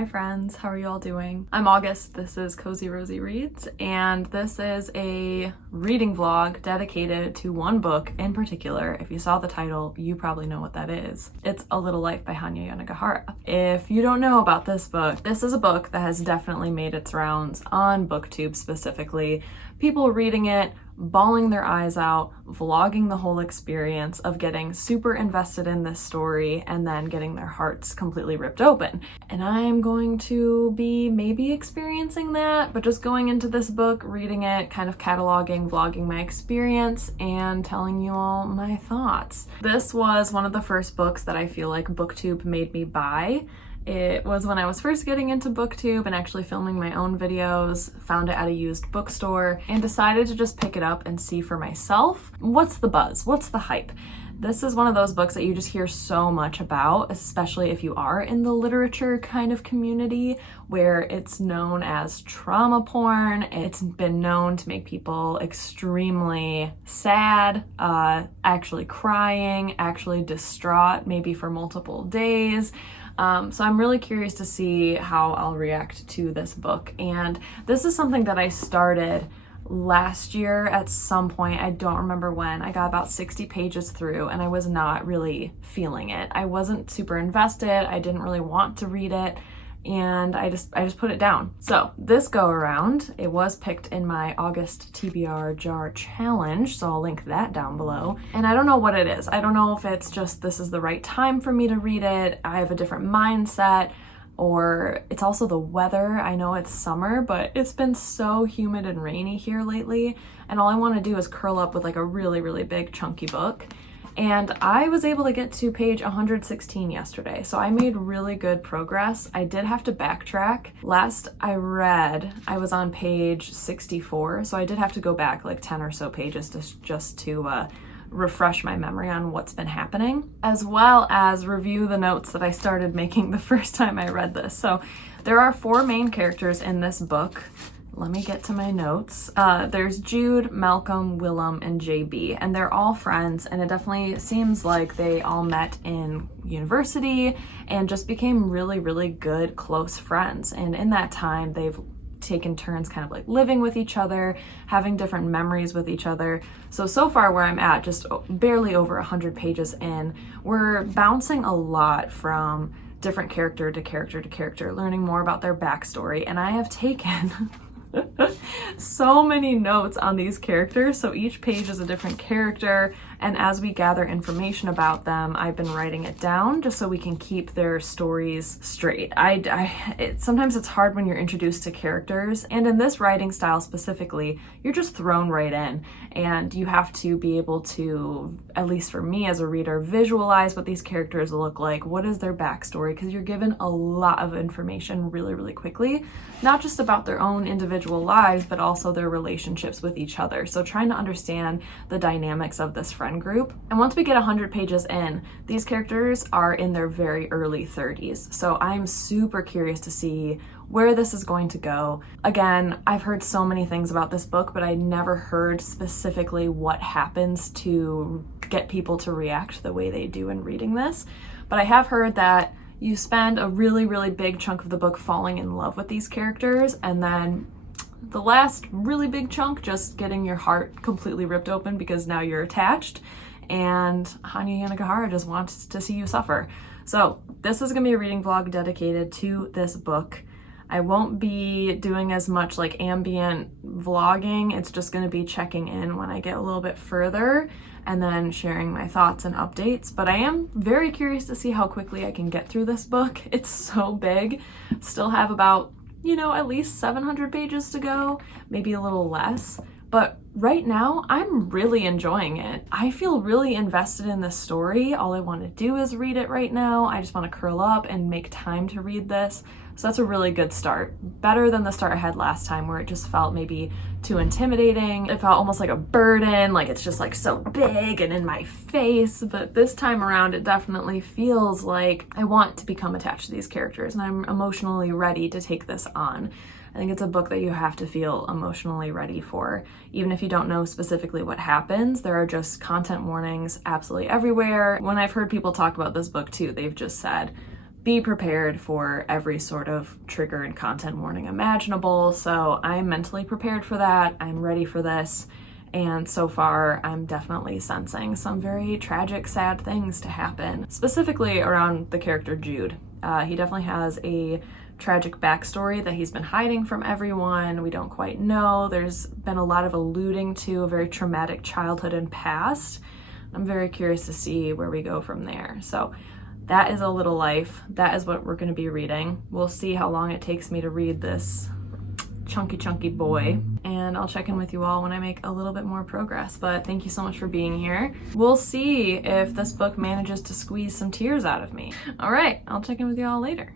Hi friends, how are you all doing? I'm August, this is Cozy Rosie Reads, and this is a reading vlog dedicated to one book in particular. If you saw the title, you probably know what that is. It's A Little Life by Hanya Yanighara. If you don't know about this book, this is a book that has definitely made its rounds on BookTube specifically. People reading it, bawling their eyes out, vlogging the whole experience of getting super invested in this story and then getting their hearts completely ripped open. And I'm going to be maybe experiencing that, but just going into this book, reading it, kind of cataloging, vlogging my experience, and telling you all my thoughts. This was one of the first books that I feel like BookTube made me buy. It was when I was first getting into BookTube and actually filming my own videos, found it at a used bookstore, and decided to just pick it up and see for myself. What's the buzz? What's the hype? This is one of those books that you just hear so much about, especially if you are in the literature kind of community where it's known as trauma porn. It's been known to make people extremely sad, actually crying, actually distraught, maybe for multiple days. So I'm really curious to see how I'll react to this book. And this is something that I started last year at some point. I don't remember when. I got about 60 pages through and I was not really feeling it. I wasn't super invested. I didn't really want to read it. And I just put it down. So this go around, it was picked in my August TBR jar challenge, so I'll link that down below. And I don't know what it is. I don't know if it's just this is the right time for me to read it, I have a different mindset, or it's also the weather. I know it's summer, but it's been so humid and rainy here lately, and all I want to do is curl up with like a really, really big chunky book. And I was able to get to page 116 yesterday, so I made really good progress. I did have to backtrack. Last I read, I was on page 64, so I did have to go back like 10 or so pages just to refresh my memory on what's been happening, as well as review the notes that I started making the first time I read this. So there are 4 main characters in this book. Let me get to my notes. There's Jude, Malcolm, Willem, and JB, and they're all friends, and it definitely seems like they all met in university and just became really, really good, close friends. And in that time, they've taken turns kind of like living with each other, having different memories with each other. So far where I'm at, just barely over 100 pages in, we're bouncing a lot from different character to character to character, learning more about their backstory, and I have taken so many notes on these characters. So each page is a different character, and as we gather information about them, I've been writing it down just so we can keep their stories straight. Sometimes it's hard when you're introduced to characters, and in this writing style specifically, you're just thrown right in, and you have to be able to, at least for me as a reader, visualize what these characters look like, what is their backstory, because you're given a lot of information really, really quickly, not just about their own individual lives, but also their relationships with each other. So trying to understand the dynamics of this friend group. And once we get 100 pages in, these characters are in their very early 30s. So I'm super curious to see where this is going to go. Again, I've heard so many things about this book, but I never heard specifically what happens to get people to react the way they do in reading this. But I have heard that you spend a really, really big chunk of the book falling in love with these characters, and then the last really big chunk just getting your heart completely ripped open because now you're attached, and Hanya Yanighara just wants to see you suffer. So this is gonna be a reading vlog dedicated to this book. I won't be doing as much like ambient vlogging. It's just gonna be checking in when I get a little bit further and then sharing my thoughts and updates. But I am very curious to see how quickly I can get through this book. It's so big. Still have about, at least 700 pages to go, maybe a little less. But right now, I'm really enjoying it. I feel really invested in this story. All I want to do is read it right now. I just want to curl up and make time to read this. So that's a really good start. Better than the start I had last time where it just felt maybe too intimidating. It felt almost like a burden, like it's just like so big and in my face. But this time around, it definitely feels like I want to become attached to these characters and I'm emotionally ready to take this on. I think it's a book that you have to feel emotionally ready for. Even if you don't know specifically what happens, there are just content warnings absolutely everywhere. When I've heard people talk about this book too, they've just said, be prepared for every sort of trigger and content warning imaginable. So I'm mentally prepared for that. I'm ready for this. And so far, I'm definitely sensing some very tragic, sad things to happen, specifically around the character Jude. He definitely has a tragic backstory that he's been hiding from everyone. We don't quite know. There's been a lot of alluding to a very traumatic childhood and past. I'm very curious to see where we go from there. So that is A Little Life. That is what we're going to be reading. We'll see how long it takes me to read this chunky boy, and I'll check in with you all when I make a little bit more progress. But thank you so much for being here. We'll see if this book manages to squeeze some tears out of me. All right, I'll check in with you all later.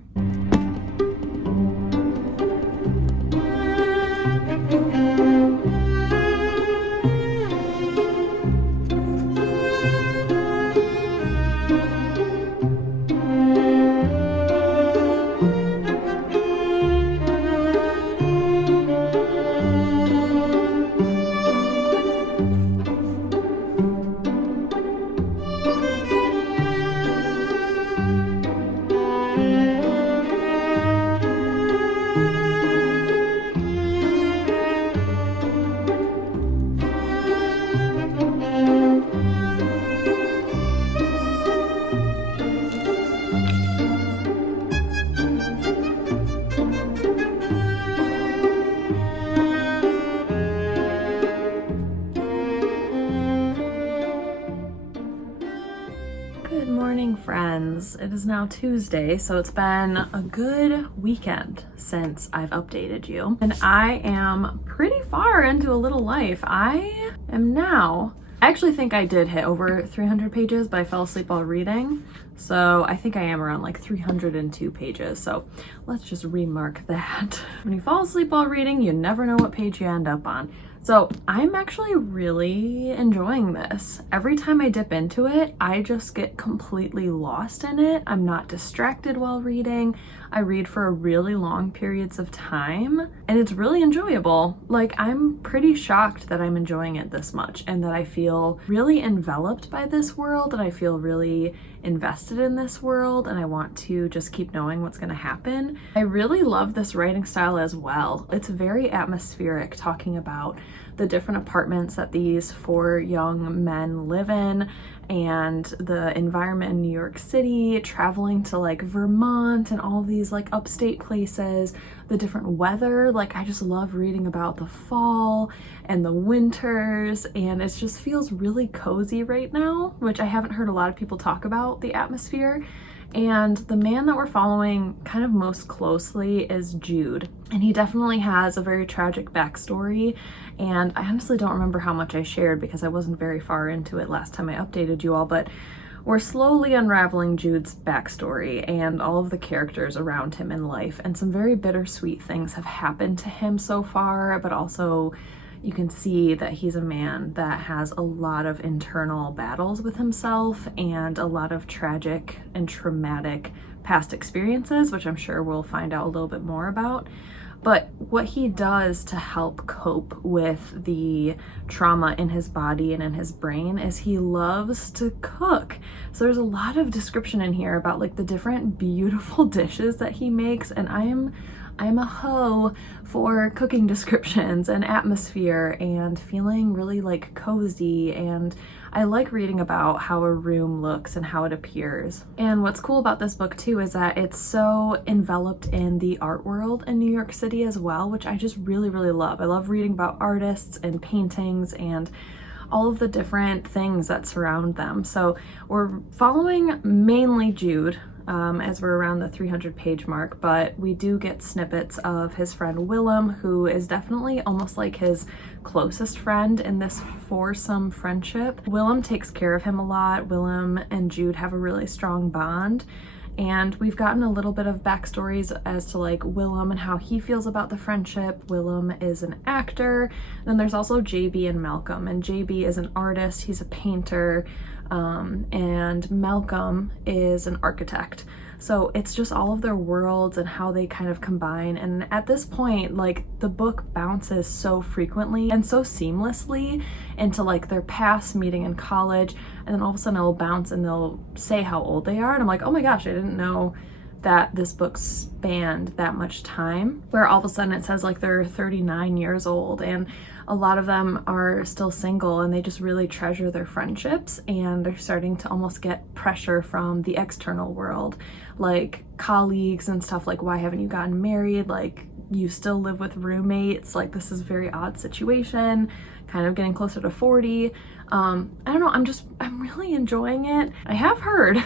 Good morning, friends. It is now Tuesday, so it's been a good weekend since I've updated you. And I am pretty far into A Little Life. I actually think I did hit over 300 pages, but I fell asleep while reading. So I think I am around like 302 pages. So let's just remark that. When you fall asleep while reading, you never know what page you end up on. So I'm actually really enjoying this. Every time I dip into it, I just get completely lost in it. I'm not distracted while reading. I read for really long periods of time, and it's really enjoyable. Like, I'm pretty shocked that I'm enjoying it this much and that I feel really enveloped by this world, and I feel really invested in this world, and I want to just keep knowing what's going to happen. I really love this writing style as well. It's very atmospheric, talking about the different apartments that these 4 young men live in and the environment in New York City, traveling to like Vermont and all of these like upstate places, the different weather. Like, I just love reading about the fall and the winters, and it just feels really cozy right now, which I haven't heard a lot of people talk about the atmosphere. And the man that we're following kind of most closely is Jude. And he definitely has a very tragic backstory. And I honestly don't remember how much I shared because I wasn't very far into it last time I updated you all, but we're slowly unraveling Jude's backstory and all of the characters around him in life. And some very bittersweet things have happened to him so far, but also you can see that he's a man that has a lot of internal battles with himself and a lot of tragic and traumatic past experiences, which I'm sure we'll find out a little bit more about. But what he does to help cope with the trauma in his body and in his brain is he loves to cook. So there's a lot of description in here about like the different beautiful dishes that he makes, and I'm a hoe for cooking descriptions and atmosphere and feeling really like cozy, and I like reading about how a room looks and how it appears. And what's cool about this book too is that it's so enveloped in the art world in New York City as well, which I just really love. I love reading about artists and paintings and all of the different things that surround them. So we're following mainly Jude, as we're around the 300 page mark, but we do get snippets of his friend Willem, who is definitely almost like his closest friend in this foursome friendship. Willem takes care of him a lot. Willem and Jude have a really strong bond, and we've gotten a little bit of backstories as to like Willem and how he feels about the friendship. Willem is an actor. Then there's also JB and Malcolm, and JB is an artist. He's a painter. And Malcolm is an architect. So it's just all of their worlds and how they kind of combine. And at this point, like, the book bounces so frequently and so seamlessly into like their past meeting in college, and then all of a sudden it'll bounce and they'll say how old they are, and I'm like, oh my gosh, I didn't know that this book spanned that much time, where all of a sudden it says like they're 39 years old and a lot of them are still single and they just really treasure their friendships, and they're starting to almost get pressure from the external world, like colleagues and stuff, like, why haven't you gotten married? Like, you still live with roommates. Like, this is a very odd situation, kind of getting closer to 40. I don't know, I'm really enjoying it. I have heard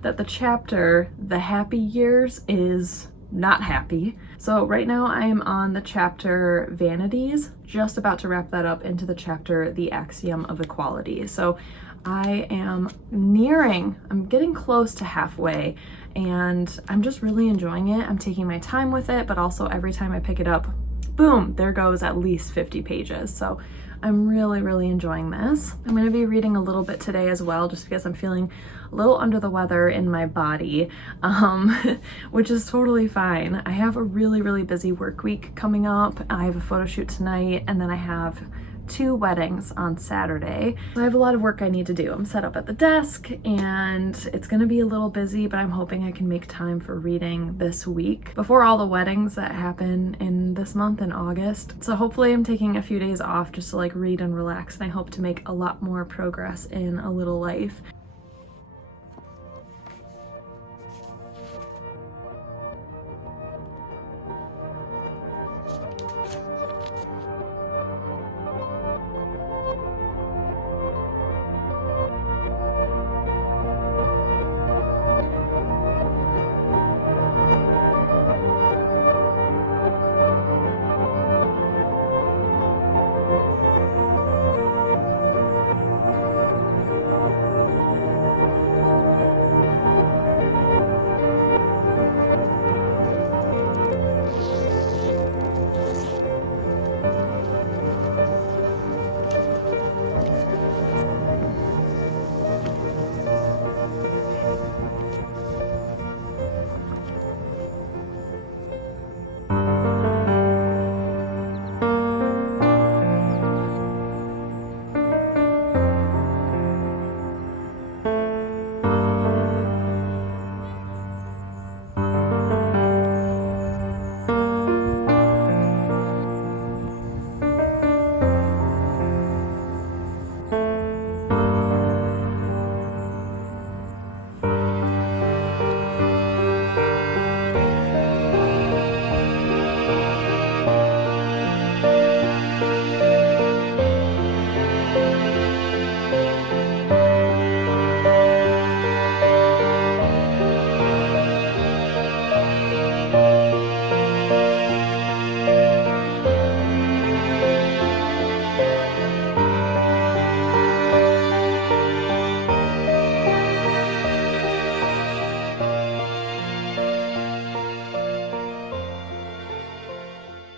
that the chapter, The Happy Years, is not happy. So right now I am on the chapter Vanities, just about to wrap that up into the chapter The Axiom of Equality. So I am I'm getting close to halfway, and I'm just really enjoying it. I'm taking my time with it, but also every time I pick it up, boom, there goes at least 50 pages. So I'm really enjoying this. I'm going to be reading a little bit today as well, just because I'm feeling a little under the weather in my body, which is totally fine. I have a really busy work week coming up. I have a photo shoot tonight, and then I have 2 weddings on Saturday. So I have a lot of work I need to do. I'm set up at the desk and it's gonna be a little busy, but I'm hoping I can make time for reading this week before all the weddings that happen in this month in August. So hopefully I'm taking a few days off just to like read and relax, and I hope to make a lot more progress in A Little Life.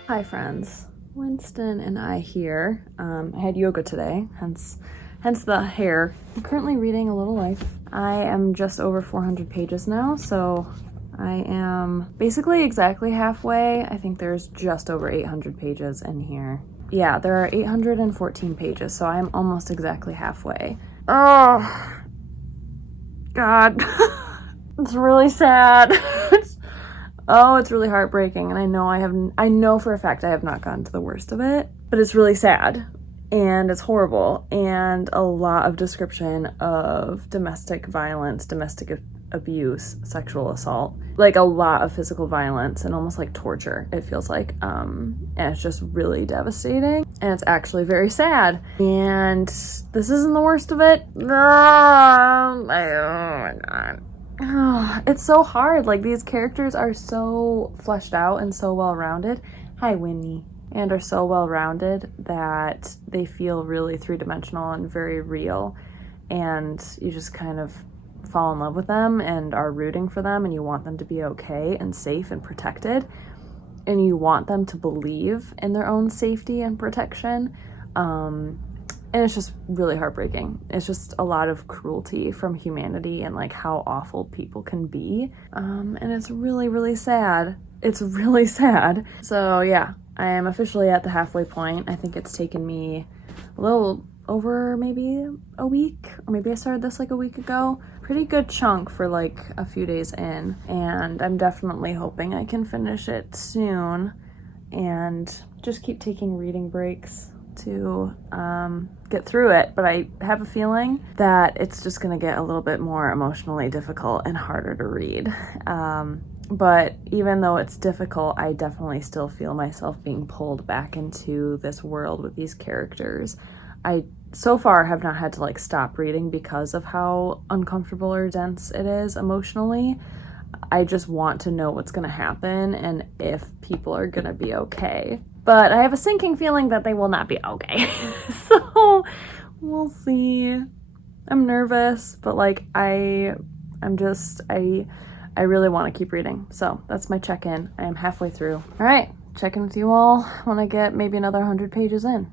Hi friends, Winston and I here. I had yoga today, hence the hair. I'm currently reading A Little Life. I am just over 400 pages now, so I am basically exactly halfway. I think there's just over 800 pages in here. Yeah, there are 814 pages, so I'm almost exactly halfway. Oh, God. It's really sad. Oh, it's really heartbreaking, and I know for a fact I have not gotten to the worst of it, but it's really sad, and it's horrible, and a lot of description of domestic violence, domestic abuse, sexual assault, like a lot of physical violence and almost like torture, it feels like, and it's just really devastating, and it's actually very sad, and this isn't the worst of it. Oh my God. Oh, it's so hard. Like, these characters are so fleshed out and so well-rounded. Hi, Winnie. And are so well-rounded that they feel really three-dimensional and very real. And you just kind of fall in love with them and are rooting for them, and you want them to be okay and safe and protected. And you want them to believe in their own safety and protection. And it's just really heartbreaking. It's just a lot of cruelty from humanity and like how awful people can be. And it's really sad. It's really sad. So yeah, I am officially at the halfway point. I think it's taken me a little over maybe a week, or maybe I started this like a week ago. Pretty good chunk for like a few days in, and I'm definitely hoping I can finish it soon and just keep taking reading breaks to get through it. But I have a feeling that it's just gonna get a little bit more emotionally difficult and harder to read. But even though it's difficult, I definitely still feel myself being pulled back into this world with these characters. I so far have not had to like stop reading because of how uncomfortable or dense it is emotionally. I just want to know what's gonna happen and if people are gonna be okay. But I have a sinking feeling that they will not be okay. So we'll see. I'm nervous, but like I really want to keep reading. So that's my check-in. I am halfway through. All right, check in with you all when I get maybe another 100 pages in.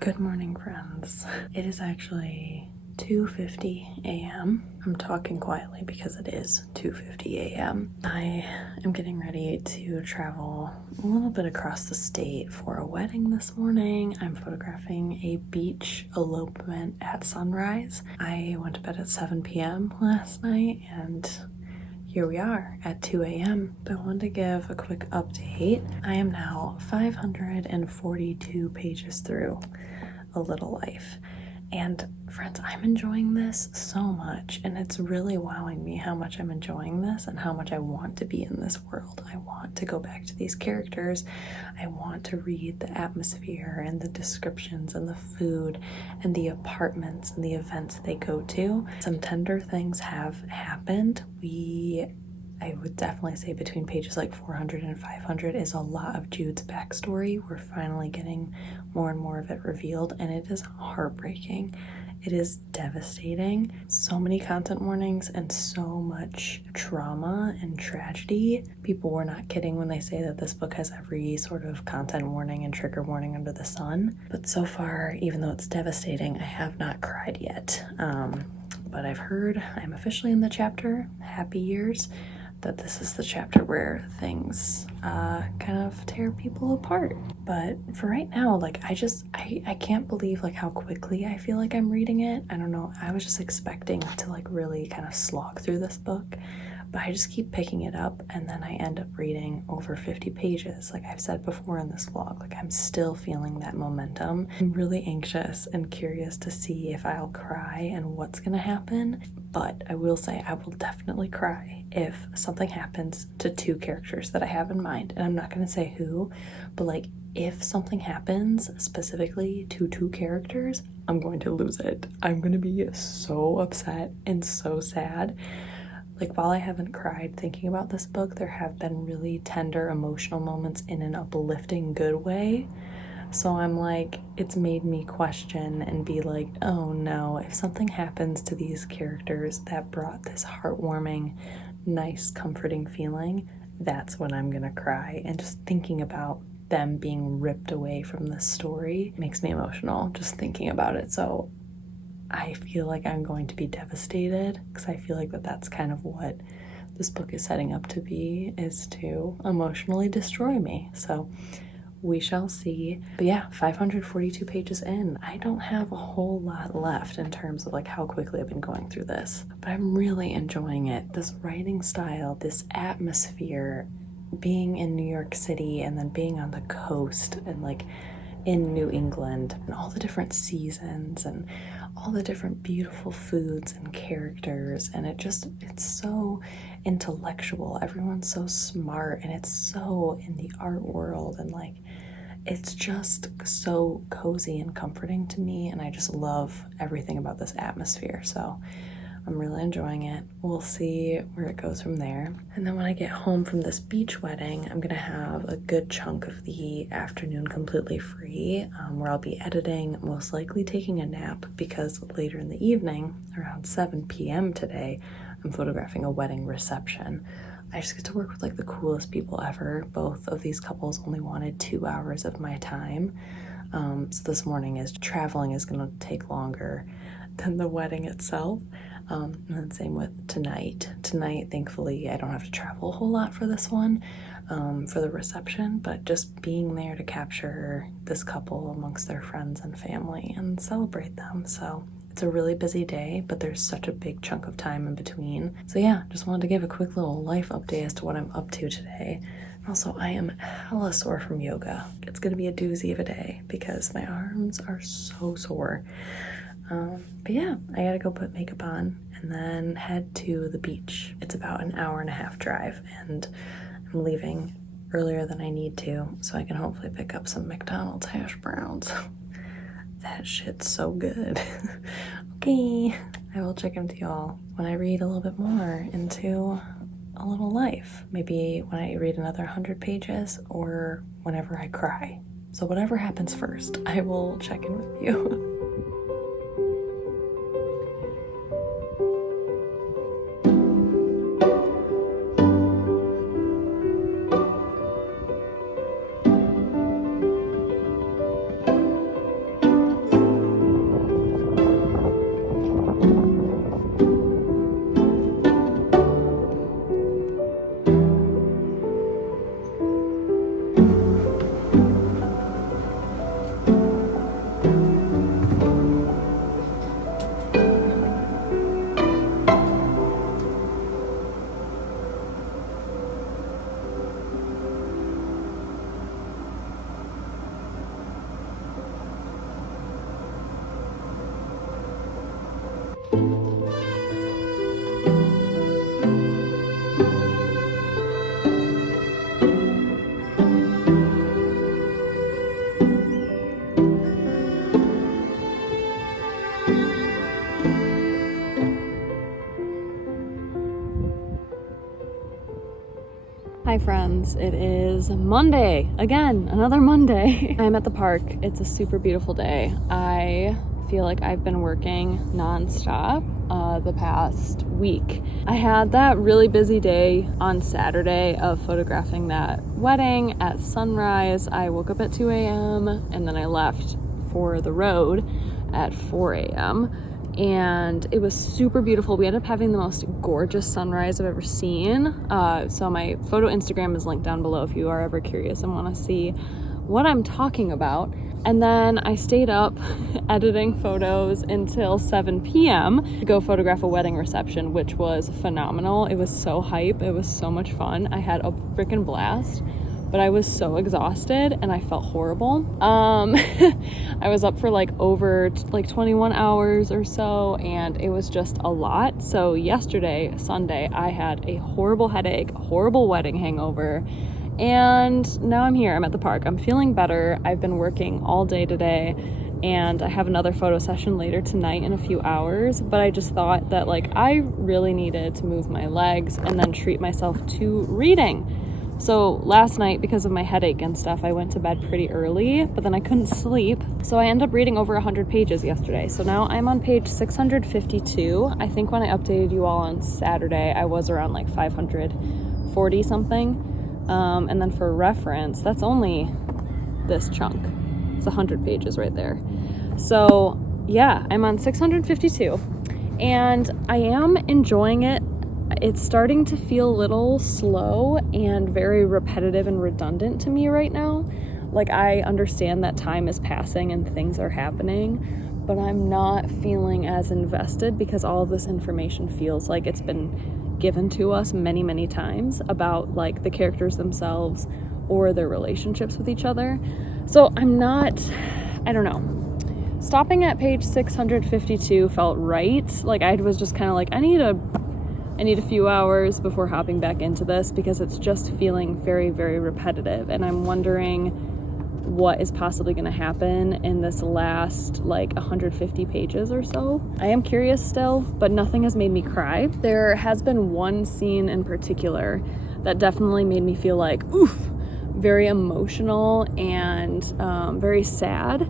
Good morning, friends. It is actually 2:50 a.m. I'm talking quietly because it is 2:50 a.m. I am getting ready to travel a little bit across the state for a wedding this morning. I'm photographing a beach elopement at sunrise. I went to bed at 7 p.m. last night and here we are at 2 a.m. But I wanted to give a quick update. I am now 542 pages through A Little Life. And friends, I'm enjoying this so much, and it's really wowing me how much I'm enjoying this and how much I want to be in this world. I want to go back to these characters. I want to read the atmosphere and the descriptions and the food and the apartments and the events they go to. Some tender things have happened. I would definitely say between pages like 400 and 500 is a lot of Jude's backstory. We're finally getting more and more of it revealed, and it is heartbreaking. It is devastating. So many content warnings and so much trauma and tragedy. People were not kidding when they say that this book has every sort of content warning and trigger warning under the sun. But so far, even though it's devastating, I have not cried yet. But I've heard I'm officially in the chapter, happy years, that this is the chapter where things kind of tear people apart. But for right now, like I can't believe like how quickly I feel like I'm reading it. I don't know, I was just expecting to like really kind of slog through this book, but I just keep picking it up and then I end up reading over 50 pages. Like I've said before in this vlog, like I'm still feeling that momentum. I'm really anxious and curious to see if I'll cry and what's gonna happen. But I will say I will definitely cry if something happens to two characters that I have in mind. And I'm not gonna say who, but like if something happens specifically to two characters, I'm going to lose it. I'm gonna be so upset and so sad. Like while I haven't cried thinking about this book, there have been really tender emotional moments in an uplifting good way. So I'm like, it's made me question and be like, oh no, if something happens to these characters that brought this heartwarming, nice, comforting feeling, that's when I'm gonna cry. And just thinking about them being ripped away from this story makes me emotional, just thinking about it. So I feel like I'm going to be devastated because I feel like that's kind of what this book is setting up to be, is to emotionally destroy me. So we shall see. But yeah, 542 pages in. I don't have a whole lot left in terms of like how quickly I've been going through this, but I'm really enjoying it. This writing style, this atmosphere, being in New York City and then being on the coast and like in New England and all the different seasons and all the different beautiful foods and characters, and it's so intellectual. Everyone's so smart, and it's so in the art world, and like it's just so cozy and comforting to me, and I just love everything about this atmosphere. So I'm really enjoying it. We'll see where it goes from there. And then when I get home from this beach wedding, I'm gonna have a good chunk of the afternoon completely free, where I'll be editing, most likely taking a nap, because later in the evening, around 7 p.m. today, I'm photographing a wedding reception. I just get to work with like the coolest people ever. Both of these couples only wanted 2 hours of my time. So this morning traveling is gonna take longer than the wedding itself. And then same with tonight. Tonight, thankfully, I don't have to travel a whole lot for this one, for the reception, but just being there to capture this couple amongst their friends and family and celebrate them. So it's a really busy day, but there's such a big chunk of time in between. So yeah, just wanted to give a quick little life update as to what I'm up to today. Also, I am hella sore from yoga. It's gonna be a doozy of a day because my arms are so sore. But yeah, I gotta go put makeup on and then head to the beach. It's about an 1.5-hour drive, and I'm leaving earlier than I need to so I can hopefully pick up some McDonald's hash browns. That shit's so good. Okay, I will check in with y'all when I read a little bit more into a little life. Maybe when I read another 100 pages or whenever I cry. So whatever happens first, I will check in with you. Hi friends, it is Monday, again, another Monday. I'm at the park. It's a super beautiful day. I feel like I've been working nonstop the past week. I had that really busy day on Saturday of photographing that wedding at sunrise. I woke up at 2 a.m. and then I left for the road at 4 a.m. and it was super beautiful. We ended up having the most gorgeous sunrise I've ever seen. So my photo Instagram is linked down below if you are ever curious and want to see what I'm talking about. And then I stayed up editing photos until 7 p.m. to go photograph a wedding reception, which was phenomenal. It was so hype. It was so much fun. I had a freaking blast. But I was so exhausted and I felt horrible. I was up for over 21 hours or so, and it was just a lot. So yesterday, Sunday, I had a horrible headache, horrible wedding hangover, and now I'm here. I'm at the park. I'm feeling better. I've been working all day today, and I have another photo session later tonight in a few hours, but I just thought that I really needed to move my legs and then treat myself to reading. So last night, because of my headache and stuff, I went to bed pretty early, but then I couldn't sleep. So I ended up reading over 100 pages yesterday. So now I'm on page 652. I think when I updated you all on Saturday, I was around 540 something. And then for reference, that's only this chunk. It's 100 pages right there. So yeah, I'm on 652 and I am enjoying it. It's starting to feel a little slow and very repetitive and redundant to me right now. I understand that time is passing and things are happening, but I'm not feeling as invested because all of this information feels like it's been given to us many, many times about the characters themselves, or their relationships with each other. So I don't know. Stopping at page 652 felt right. Like I was just kind of like, I need a few hours before hopping back into this because it's just feeling very, very repetitive. And I'm wondering what is possibly going to happen in this last like 150 pages or so. I am curious still, but nothing has made me cry. There has been one scene in particular that definitely made me feel like, oof, very emotional and very sad.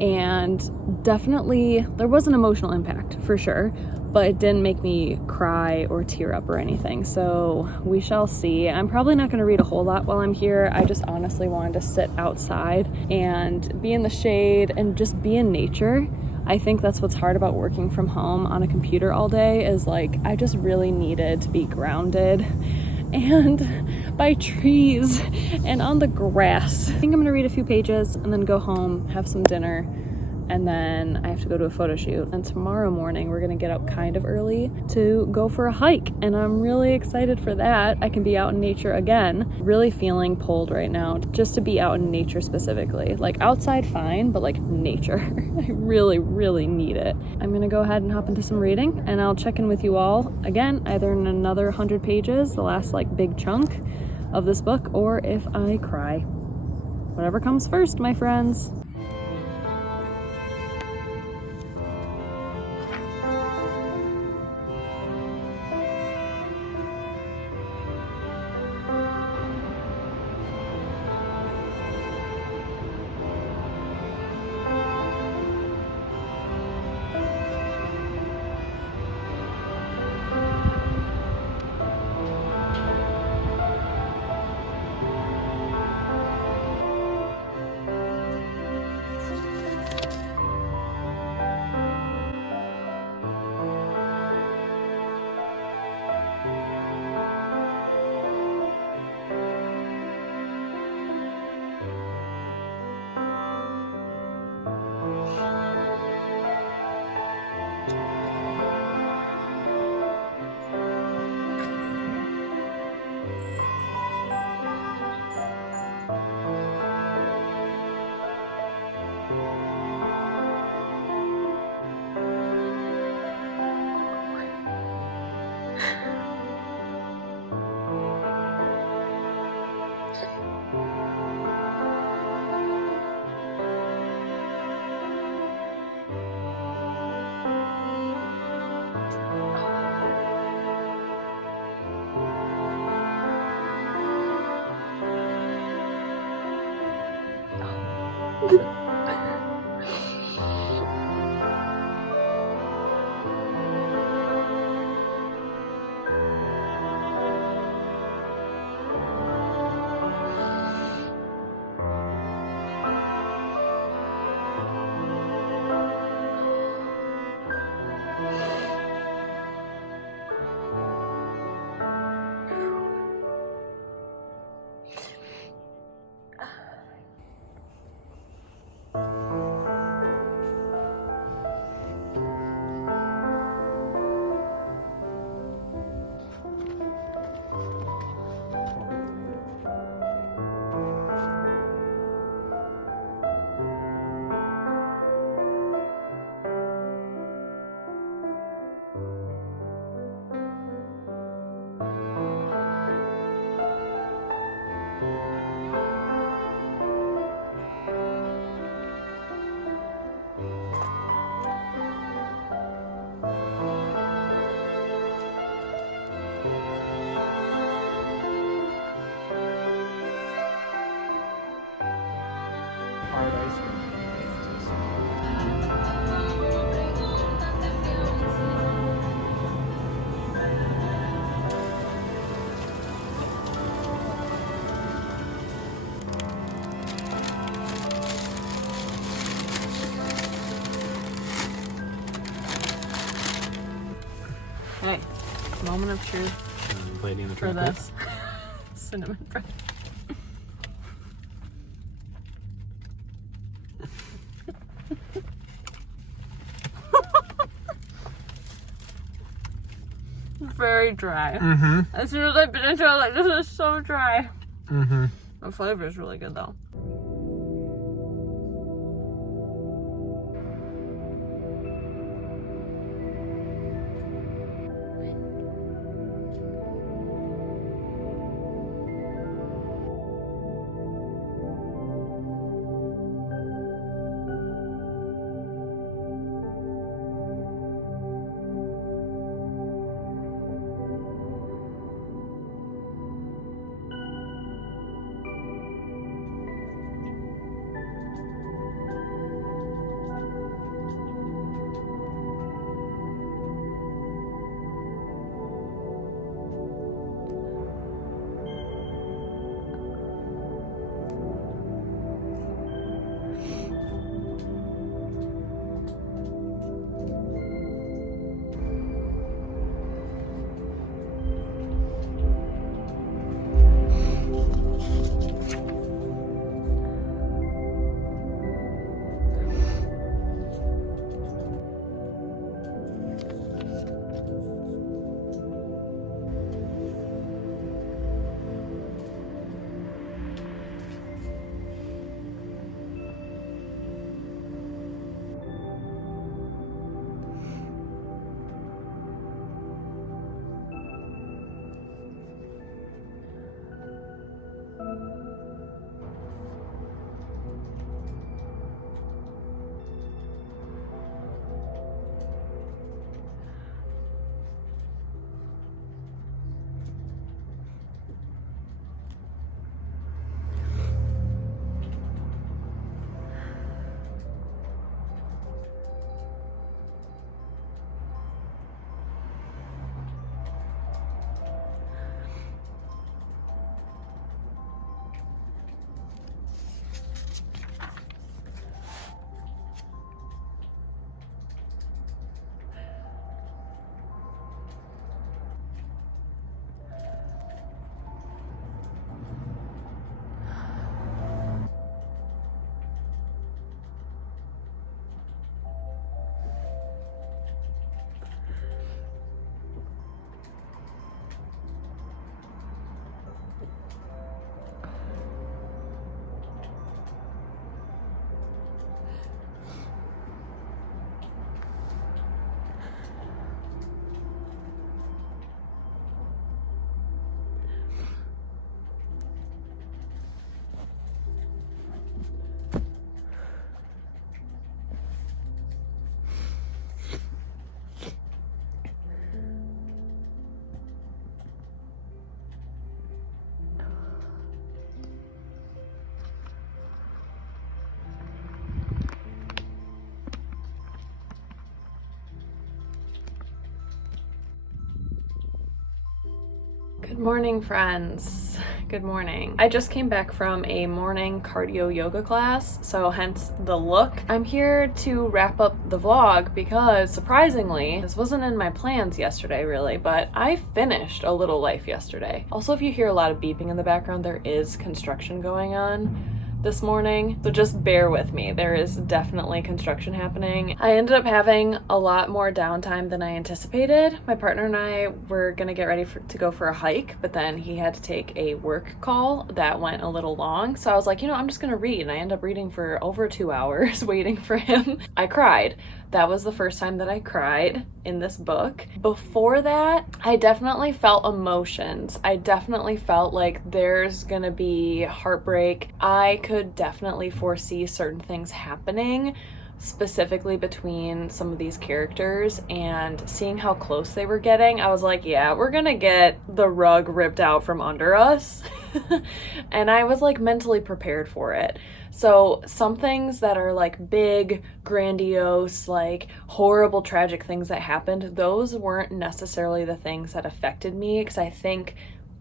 And definitely there was an emotional impact for sure, but it didn't make me cry or tear up or anything. So we shall see. I'm probably not going to read a whole lot while I'm here. I just honestly wanted to sit outside and be in the shade and just be in nature. I think that's what's hard about working from home on a computer all day is like, I just really needed to be grounded and by trees and on the grass. I think I'm gonna read a few pages and then go home, have some dinner, and then I have to go to a photo shoot. And tomorrow morning we're gonna get up kind of early to go for a hike, and I'm really excited for that. I can be out in nature again. Really feeling pulled right now just to be out in nature specifically. Like outside fine, but like nature. I really, really need it. I'm gonna go ahead and hop into some reading, and I'll check in with you all again, either in another 100 pages, the last like big chunk of this book, or if I cry. Whatever comes first, my friends. Okay, moment of truth Lady in the for Tramp. this cinnamon bread. Very dry. Mm-hmm. As soon as I bit into it, like, this is so dry. Mm-hmm. The flavor is really good though. Good morning, friends. Good morning. I just came back from a morning cardio yoga class, so hence the look. I'm here to wrap up the vlog because, surprisingly, this wasn't in my plans yesterday really, but I finished A Little Life yesterday. Also, if you hear a lot of beeping in the background, there is construction going on this morning, so just bear with me. There is definitely construction happening. I ended up having a lot more downtime than I anticipated. My partner and I were gonna get ready to go for a hike, but then he had to take a work call that went a little long, so I was like, you know, I'm just gonna read, and I ended up reading for over 2 hours waiting for him. I cried. That was the first time that I cried in this book. Before that, I definitely felt emotions. I definitely felt like there's gonna be heartbreak. I could definitely foresee certain things happening, specifically between some of these characters, and seeing how close they were getting, I was like, yeah, we're gonna get the rug ripped out from under us. And I was like mentally prepared for it. So some things that are like big, grandiose, like horrible, tragic things that happened, those weren't necessarily the things that affected me, because I think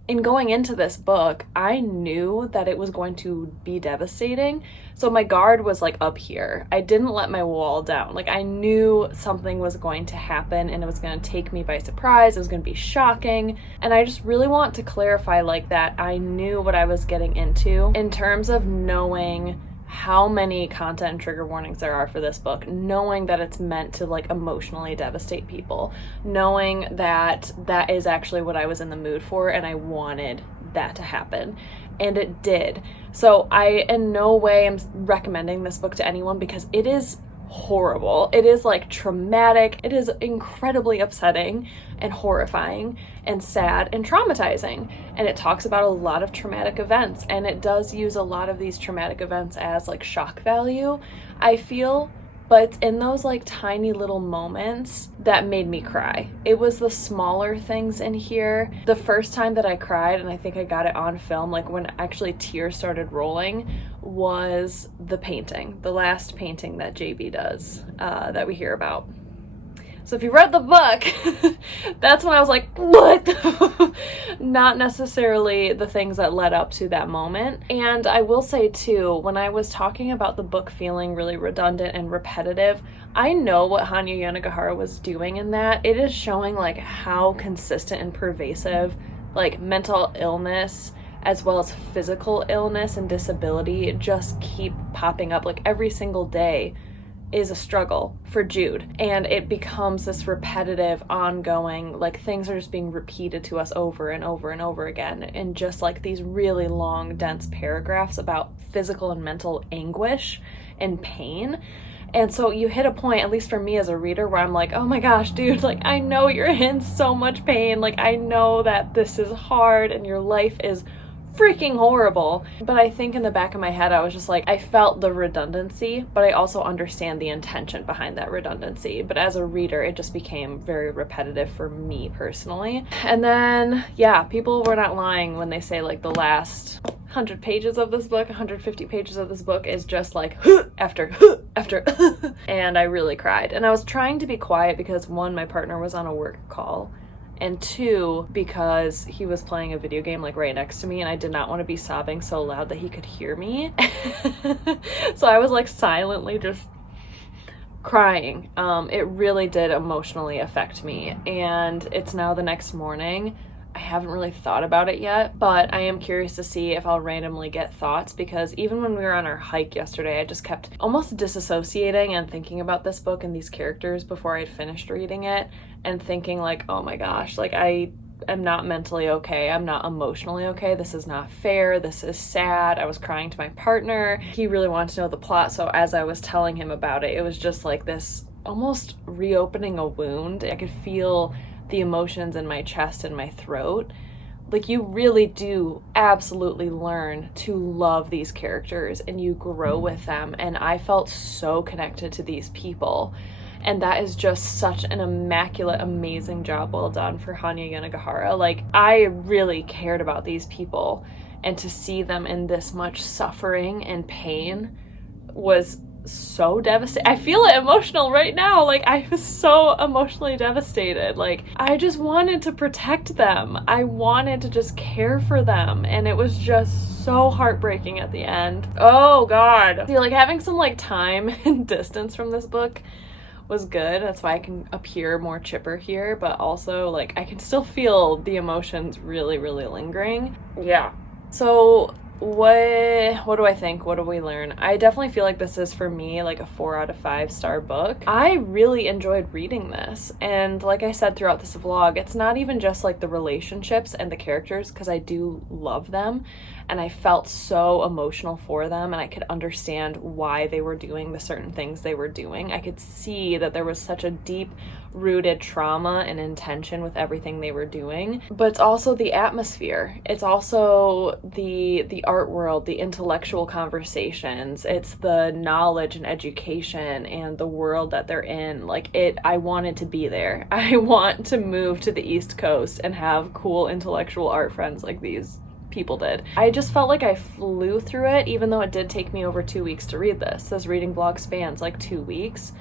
in going into this book, I knew that it was going to be devastating. So my guard was like up here. I didn't let my wall down. Like, I knew something was going to happen and it was going to take me by surprise. It was going to be shocking. And I just really want to clarify like that I knew what I was getting into in terms of knowing how many content and trigger warnings there are for this book, knowing that it's meant to like emotionally devastate people, knowing that that is actually what I was in the mood for and I wanted that to happen. And it did. So I in no way am recommending this book to anyone because it is horrible. It is like traumatic. It is incredibly upsetting and horrifying and sad and traumatizing. And it talks about a lot of traumatic events, and it does use a lot of these traumatic events as like shock value, I feel. But in those like tiny little moments that made me cry. It was the smaller things in here. The first time that I cried, and I think I got it on film, like when actually tears started rolling, was the painting, the last painting that JB does, that we hear about. So if you read the book, that's when I was like, what? Not necessarily the things that led up to that moment. And I will say too, when I was talking about the book feeling really redundant and repetitive, I know what Hanya Yanighara was doing in that. It is showing like how consistent and pervasive like mental illness as well as physical illness and disability just keep popping up like every single day is a struggle for Jude, and it becomes this repetitive, ongoing, like things are just being repeated to us over and over and over again in just like these really long, dense paragraphs about physical and mental anguish and pain. And so you hit a point, at least for me as a reader, where I'm like, oh my gosh, dude, like I know you're in so much pain, like I know that this is hard and your life is freaking horrible. But I think in the back of my head, I was just like, I felt the redundancy, but I also understand the intention behind that redundancy. But as a reader, it just became very repetitive for me personally. And then, yeah, people were not lying when they say like the last 100 pages of this book, 150 pages of this book is just like after and I really cried. And I was trying to be quiet because one, my partner was on a work call, and two, because he was playing a video game like right next to me, and I did not want to be sobbing so loud that he could hear me. So I was like silently just crying. It really did emotionally affect me, and it's now the next morning. I haven't really thought about it yet, but I am curious to see if I'll randomly get thoughts, because even when we were on our hike yesterday, I just kept almost disassociating and thinking about this book and these characters before I'd finished reading it, and thinking like, oh my gosh, like I am not mentally okay. I'm not emotionally okay. This is not fair. This is sad. I was crying to my partner. He really wanted to know the plot, so as I was telling him about it, it was just like this almost reopening a wound. I could feel the emotions in my chest and my throat. Like you really do absolutely learn to love these characters and you grow with them, and I felt so connected to these people, and that is just such an immaculate, amazing job well done for Hanya Yanighara. Like I really cared about these people, and to see them in this much suffering and pain was so devastating. I feel emotional right now. Like I was so emotionally devastated. Like I just wanted to protect them. I wanted to just care for them, and it was just so heartbreaking at the end. Oh god. See, like having some like time and distance from this book was good. That's why I can appear more chipper here, but also like I can still feel the emotions really, really lingering. Yeah. So what do I think? What do we learn? I definitely feel like this is for me like a 4 out of 5 star book. I really enjoyed reading this, and like I said throughout this vlog, it's not even just like the relationships and the characters, because I do love them and I felt so emotional for them, and I could understand why they were doing the certain things they were doing. I could see that there was such a deep rooted trauma and intention with everything they were doing. But it's also the atmosphere. It's also the art world, the intellectual conversations. It's the knowledge and education and the world that they're in. Like I wanted to be there. I want to move to the East Coast and have cool intellectual art friends like these people did. I just felt like I flew through it, even though it did take me over 2 weeks to read this. This reading vlog spans like 2 weeks.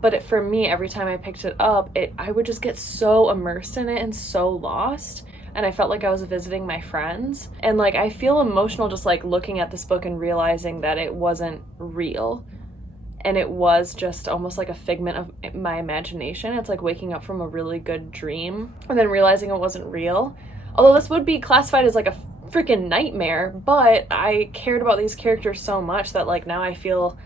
But for me, every time I picked it up, I would just get so immersed in it and so lost. And I felt like I was visiting my friends. And like, I feel emotional just like looking at this book and realizing that it wasn't real. And it was just almost like a figment of my imagination. It's like waking up from a really good dream and then realizing it wasn't real. Although this would be classified as like a freaking nightmare, but I cared about these characters so much that like now I feel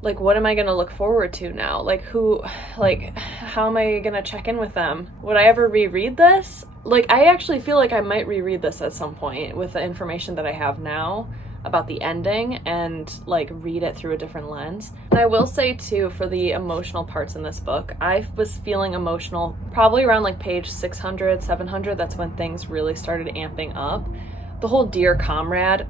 like, what am I gonna look forward to now? Like how am I gonna check in with them? Would I ever reread this? like, I actually feel like I might reread this at some point with the information that I have now about the ending and like read it through a different lens. And I will say too, for the emotional parts in this book, I was feeling emotional probably around like page 600, 700. That's when things really started amping up. The whole dear comrade.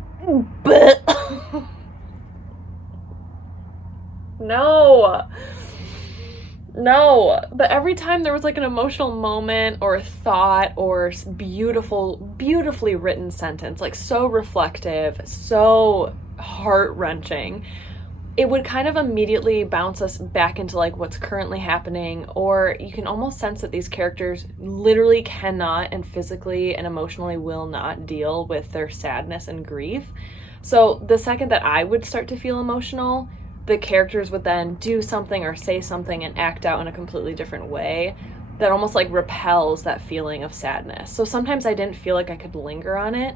No, but every time there was like an emotional moment or thought or beautifully written sentence, like so reflective, so heart-wrenching, it would kind of immediately bounce us back into like what's currently happening, or you can almost sense that these characters literally cannot and physically and emotionally will not deal with their sadness and grief. So the second that I would start to feel emotional, the characters would then do something or say something and act out in a completely different way that almost like repels that feeling of sadness. So sometimes I didn't feel like I could linger on it,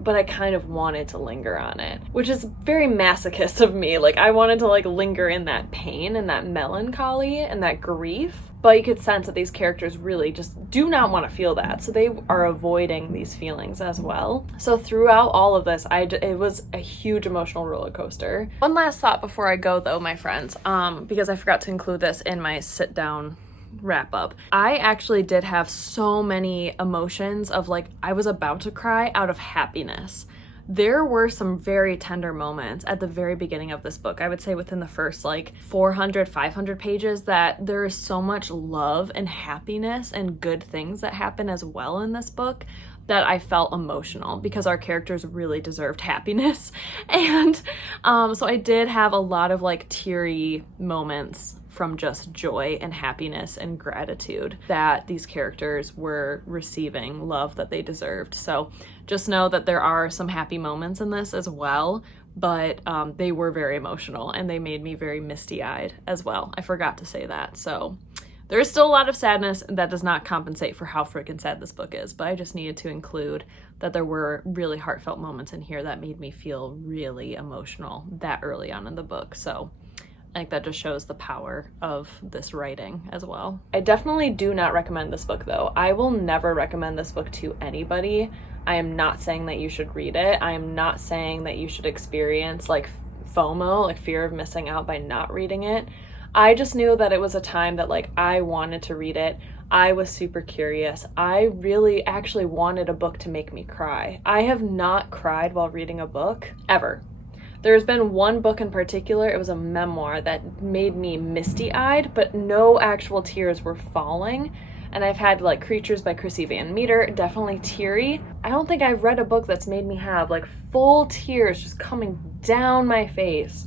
but I kind of wanted to linger on it, which is very masochist of me. Like, I wanted to like linger in that pain and that melancholy and that grief, but you could sense that these characters really just do not want to feel that. So they are avoiding these feelings as well. So throughout all of this, it was a huge emotional roller coaster. One last thought before I go though, my friends, because I forgot to include this in my sit down wrap up. I actually did have so many emotions of like, I was about to cry out of happiness. There were some very tender moments at the very beginning of this book. I would say within the first like 400, 500 pages that there is so much love and happiness and good things that happen as well in this book that I felt emotional because our characters really deserved happiness. And so I did have a lot of like teary moments from just joy and happiness and gratitude that these characters were receiving love that they deserved. So just know that there are some happy moments in this as well, but they were very emotional and they made me very misty-eyed as well. I forgot to say that. So there is still a lot of sadness, and that does not compensate for how freaking sad this book is, but I just needed to include that there were really heartfelt moments in here that made me feel really emotional that early on in the book. So I think that just shows the power of this writing as well. I definitely do not recommend this book though. I will never recommend this book to anybody. I am not saying that you should read it. I am not saying that you should experience like FOMO, like fear of missing out by not reading it. I just knew that it was a time that like I wanted to read it. I was super curious. I really actually wanted a book to make me cry. I have not cried while reading a book ever. There's been one book in particular, it was a memoir that made me misty-eyed, but no actual tears were falling. And I've had like Creatures by Chrissy Van Meter, definitely teary. I don't think I've read a book that's made me have like full tears just coming down my face.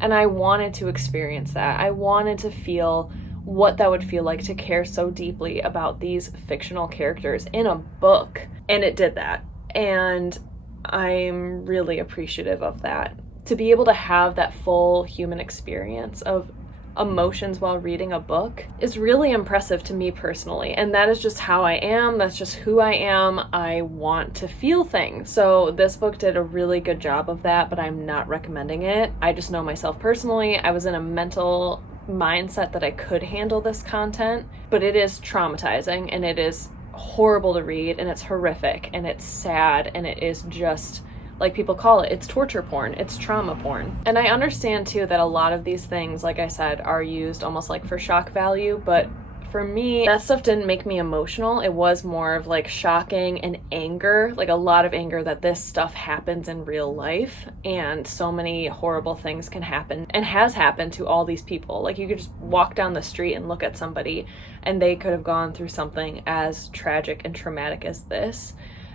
And I wanted to experience that. I wanted to feel what that would feel like to care so deeply about these fictional characters in a book. And it did that. And I'm really appreciative of that. To be able to have that full human experience of emotions while reading a book is really impressive to me personally. And that is just how I am. That's just who I am. I want to feel things. So this book did a really good job of that, but I'm not recommending it. I just know myself personally. I was in a mental mindset that I could handle this content, but it is traumatizing and it is horrible to read and it's horrific and it's sad and it is just, like people call it, it's torture porn, it's trauma porn. And I understand too that a lot of these things, like I said, are used almost like for shock value, but for me, that stuff didn't make me emotional. It was more of like shocking and anger, like a lot of anger that this stuff happens in real life and so many horrible things can happen and has happened to all these people. Like you could just walk down the street and look at somebody and they could have gone through something as tragic and traumatic as this.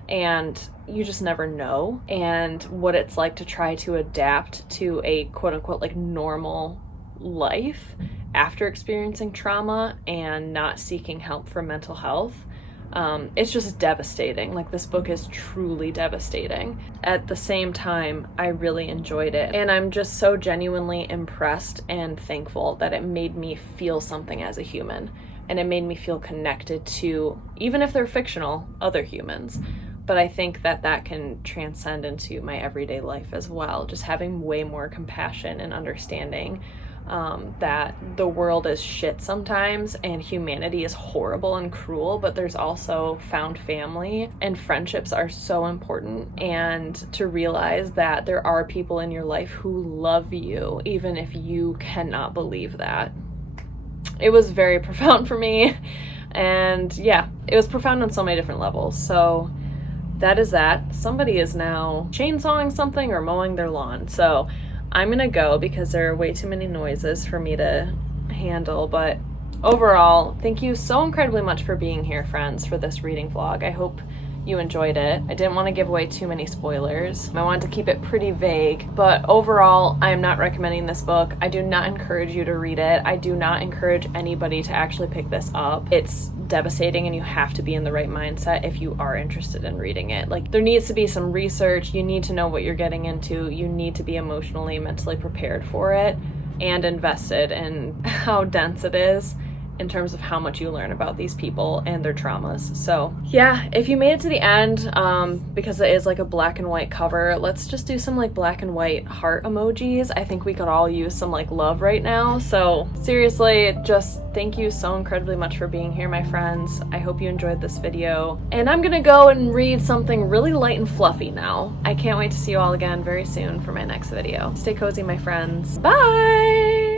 And you just never know. And what it's like to try to adapt to a quote unquote like normal life after experiencing trauma and not seeking help for mental health. It's just devastating. Like this book is truly devastating. At the same time, I really enjoyed it. And I'm just so genuinely impressed and thankful that it made me feel something as a human. And it made me feel connected to, even if they're fictional, other humans. But I think that that can transcend into my everyday life as well. Just having way more compassion and understanding that the world is shit sometimes and humanity is horrible and cruel, but there's also found family and friendships are so important, and to realize that there are people in your life who love you even if you cannot believe that. It was very profound for me, and yeah, it was profound on so many different levels. So that is that. Somebody is now chainsawing something or mowing their lawn, so I'm gonna go because there are way too many noises for me to handle. But overall, thank you so incredibly much for being here, friends, for this reading vlog. I hope you enjoyed it. I didn't want to give away too many spoilers. I wanted to keep it pretty vague, but overall, I am not recommending this book. I do not encourage you to read it. I do not encourage anybody to actually pick this up. It's devastating and you have to be in the right mindset if you are interested in reading it. Like, there needs to be some research. You need to know what you're getting into. You need to be emotionally, mentally prepared for it and invested in how dense it is in terms of how much you learn about these people and their traumas. So yeah, if you made it to the end, because it is like a black and white cover, let's just do some like black and white heart emojis. I think we could all use some like love right now. So seriously, just thank you so incredibly much for being here, my friends. I hope you enjoyed this video, and I'm gonna go and read something really light and fluffy now. I can't wait to see you all again very soon for my next video. Stay cozy, my friends. Bye!